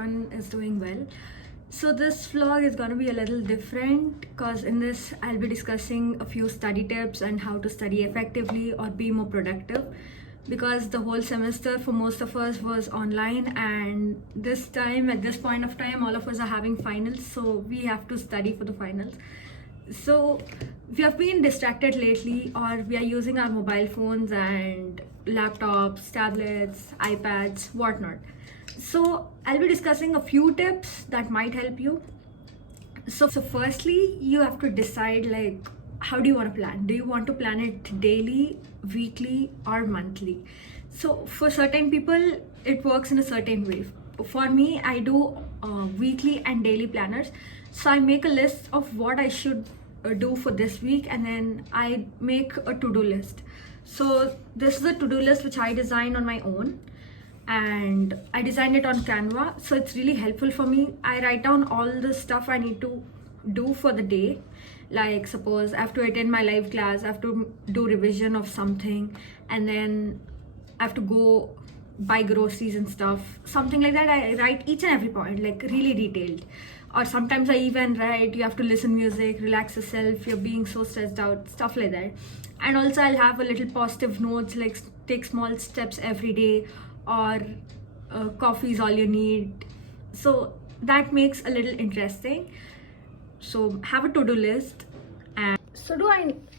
everyone is doing well. So this vlog is going to be a little different because in this I'll be discussing a few study tips and how to study effectively or be more productive, because the whole semester for most of us was online, and this time at this point of time all of us are having finals, so we have to study for the finals. So we have been distracted lately, or we are using our mobile phones and laptops, tablets, iPads, whatnot. So I'll be discussing a few tips that might help you. So firstly, you have to decide, like, how do you want to plan? Do you want to plan it daily, weekly, or monthly? So for certain people it works in a certain way. For me, I do weekly and daily planners. So I make a list of what I should do for this week, and then I make a to-do list. So this is a to-do list which I designed on my own, and I designed it on Canva, so it's really helpful for me. I write down all the stuff I need to do for the day. Like, suppose I have to attend my live class, I have to do revision of something, and then I have to go buy groceries and stuff, something like that. I write each and every point, like really detailed. Or sometimes I even write, you have to listen music, relax yourself, you're being so stressed out, stuff like that. And also I'll have a little positive notes, like take small steps every day, or coffee is all you need. So that makes a little interesting. So have a to-do list. And so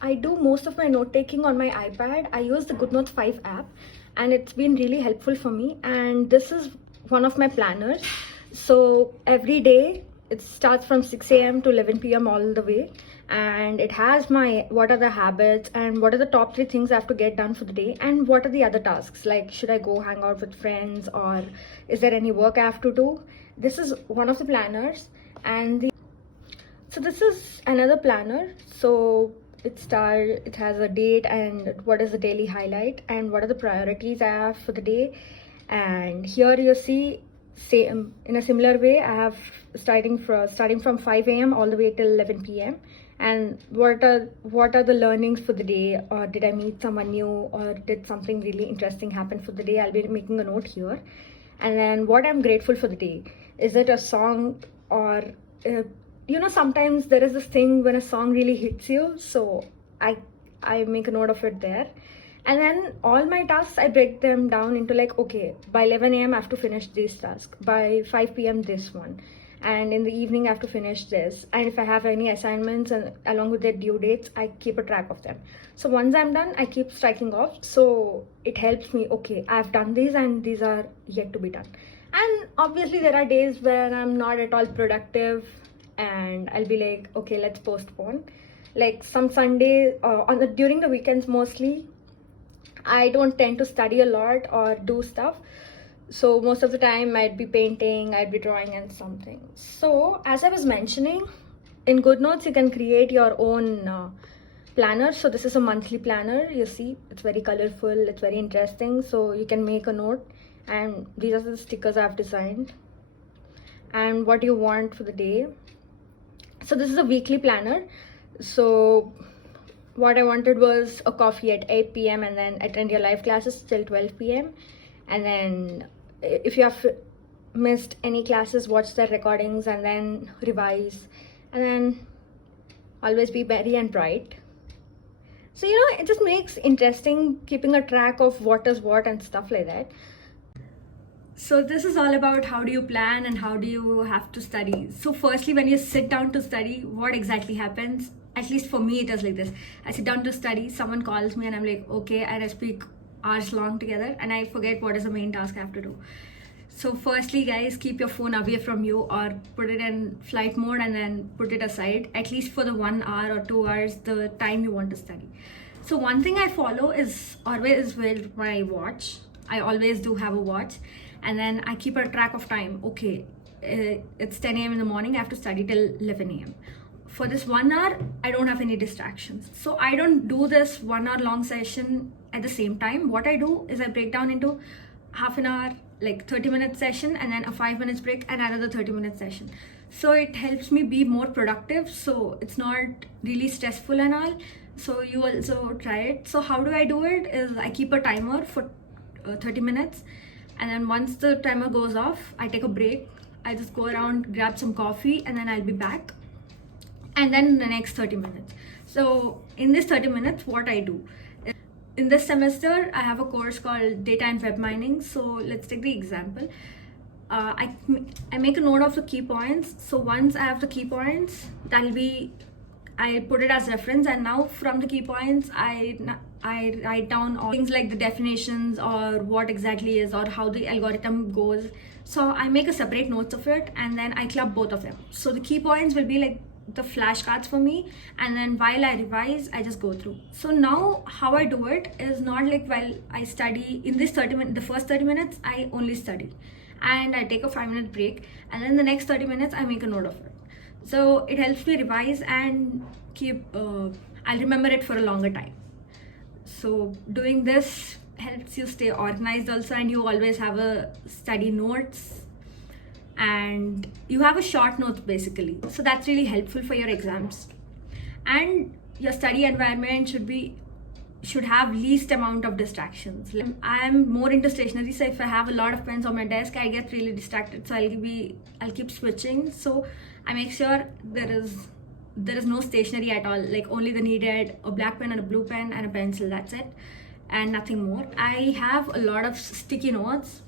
I do most of my note taking on my iPad. I use the GoodNotes 5 app, and it's been really helpful for me. And this is one of my planners. So every day it starts from 6 a.m. to 11 p.m. all the way, and it has my what are the habits and what are the top 3 things I have to get done for the day, and what are the other tasks, like should I go hang out with friends, or is there any work I have to do. This is one of the planners. And so this is another planner. So it has a date and what is the daily highlight and what are the priorities I have for the day. And here you see, same in a similar way, I have starting from 5 a.m. all the way till 11 p.m. and what are the learnings for the day, or did I meet someone new, or did something really interesting happen for the day. I'll be making a note here. And then what I'm grateful for the day. Is it a song, or sometimes there is this thing when a song really hits you, so I make a note of it there. And then all my tasks, I break them down into, like, okay, by 11 a.m. I have to finish this task, by 5 p.m. this one, and in the evening I have to finish this. And if I have any assignments and along with their due dates, I keep a track of them. So once I'm done, I keep striking off, so it helps me, okay, I've done these and these are yet to be done. And obviously there are days where I'm not at all productive, and I'll be like, okay, let's postpone. Like some Sunday, during the weekends mostly, I don't tend to study a lot or do stuff. So most of the time I'd be painting, I'd be drawing and something. So as I was mentioning, in GoodNotes you can create your own planner. So this is a monthly planner. You see, it's very colorful, it's very interesting. So you can make a note, and these are the stickers I've designed and what you want for the day. So this is a weekly planner. So what I wanted was a coffee at 8 p.m. and then attend your live classes till 12 p.m. And then if you have missed any classes, watch the recordings and then revise. And then always be merry and bright. So, it just makes interesting keeping a track of what is what and stuff like that. So this is all about how do you plan and how do you have to study. So firstly, when you sit down to study, what exactly happens? At least for me, it is like this. I sit down to study, someone calls me and I'm like, okay, and I speak hours long together and I forget what is the main task I have to do. So firstly, guys, keep your phone away from you or put it in flight mode and then put it aside, at least for the 1 hour or 2 hours, the time you want to study. So one thing I follow is always with my watch. I always do have a watch, and then I keep a track of time. Okay, it's 10 a.m. in the morning, I have to study till 11 a.m. For this 1 hour, I don't have any distractions. So I don't do this 1 hour long session at the same time. What I do is I break down into half an hour, like 30-minute session, and then a 5 minutes break and another 30-minute session. So it helps me be more productive. So it's not really stressful and all. So you also try it. So how do I do it is I keep a timer for 30 minutes. And then once the timer goes off, I take a break. I just go around, grab some coffee, and then I'll be back. And then the next 30 minutes. So in this 30 minutes, what I do, in this semester, I have a course called Data and Web Mining. So let's take the example. I make a note of the key points. So once I have the key points, I put it as reference, and now from the key points, I write down all things like the definitions or what exactly is or how the algorithm goes. So I make a separate notes of it, and then I club both of them. So the key points will be like the flashcards for me, and then while I revise, I just go through. So now how I do it is not like while I study in this 30 minutes, the first 30 minutes I only study, and I take a 5-minute break, and then the next 30 minutes I make a note of it. So it helps me revise and keep I'll remember it for a longer time. So doing this helps you stay organized also, and you always have a study notes, and you have a short notes basically. So that's really helpful for your exams. And your study environment should have least amount of distractions. Like, I'm more into stationery, so if I have a lot of pens on my desk, I get really distracted. So I'll keep switching. So I make sure there is no stationery at all, like only the needed, a black pen and a blue pen and a pencil, that's it, and nothing more. I have a lot of sticky notes.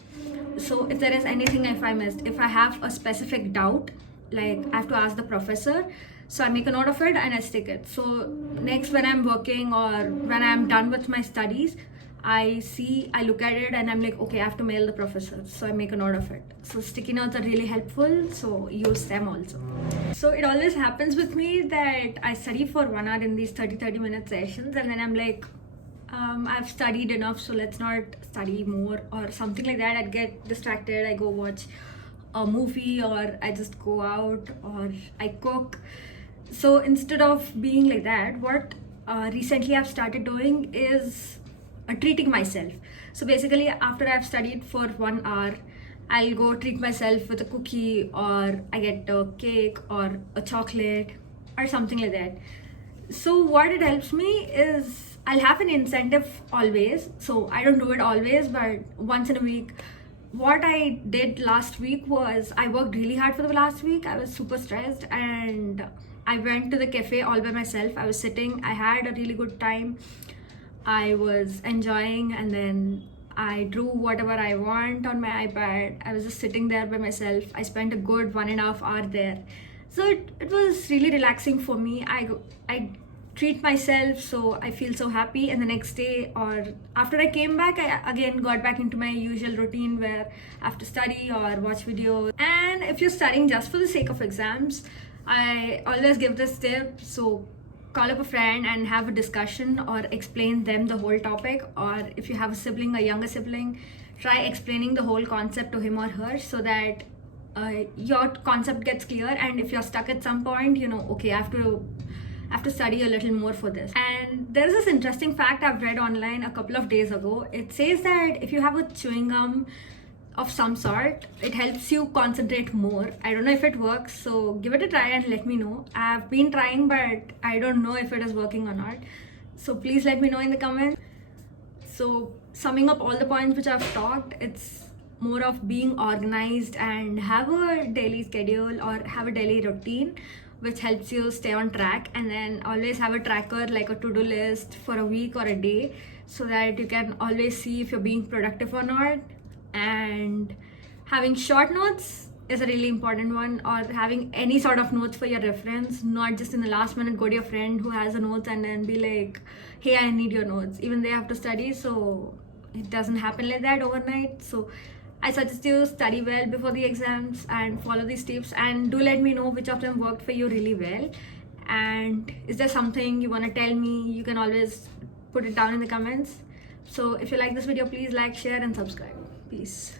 So if there is anything if I missed, if I have a specific doubt, like I have to ask the professor, so I make a note of it and I stick it. So next when I'm working or when I'm done with my studies, I look at it and I'm like, okay, I have to mail the professor. So I make a note of it. So sticky notes are really helpful, so use them also. So it always happens with me that I study for 1 hour in these 30-minute sessions, and then I'm like, I've studied enough, so let's not study more or something like that. I'd get distracted, I go watch a movie, or I just go out, or I cook. So instead of being like that, what recently I've started doing is treating myself. So basically after I've studied for 1 hour, I'll go treat myself with a cookie, or I get a cake or a chocolate or something like that. So what it helps me is I'll have an incentive always. So I don't do it always, but once in a week. What I did last week was I worked really hard for the last week. I was super stressed, and I went to the cafe all by myself. I was sitting, I had a really good time. I was enjoying, and then I drew whatever I want on my iPad. I was just sitting there by myself. I spent a good 1.5 hours there. So it was really relaxing for me. I treat myself, so I feel so happy. And the next day or after I came back, I again got back into my usual routine where I have to study or watch videos. And if you're studying just for the sake of exams, I always give this tip. So call up a friend and have a discussion, or explain them the whole topic. Or if you have a sibling, a younger sibling, try explaining the whole concept to him or her, so that your concept gets clear. And if you're stuck at some point, you know, okay, I have to study a little more for this. And there's this interesting fact I've read online a couple of days ago. It says that if you have a chewing gum of some sort, it helps you concentrate more. I don't know if it works, so give it a try and let me know. I've been trying, but I don't know if it is working or not. So please let me know in the comments. So summing up all the points which I've talked, it's more of being organized and have a daily schedule or have a daily routine which helps you stay on track, and then always have a tracker like a to-do list for a week or a day, so that you can always see if you're being productive or not. And having short notes is a really important one, or having any sort of notes for your reference, not just in the last minute go to your friend who has the notes and then be like, hey, I need your notes. Even they have to study, so it doesn't happen like that overnight. So I suggest you study well before the exams and follow these tips, and do let me know which of them worked for you really well. And is there something you want to tell me? You can always put it down in the comments. So if you like this video, please like, share and subscribe. Peace.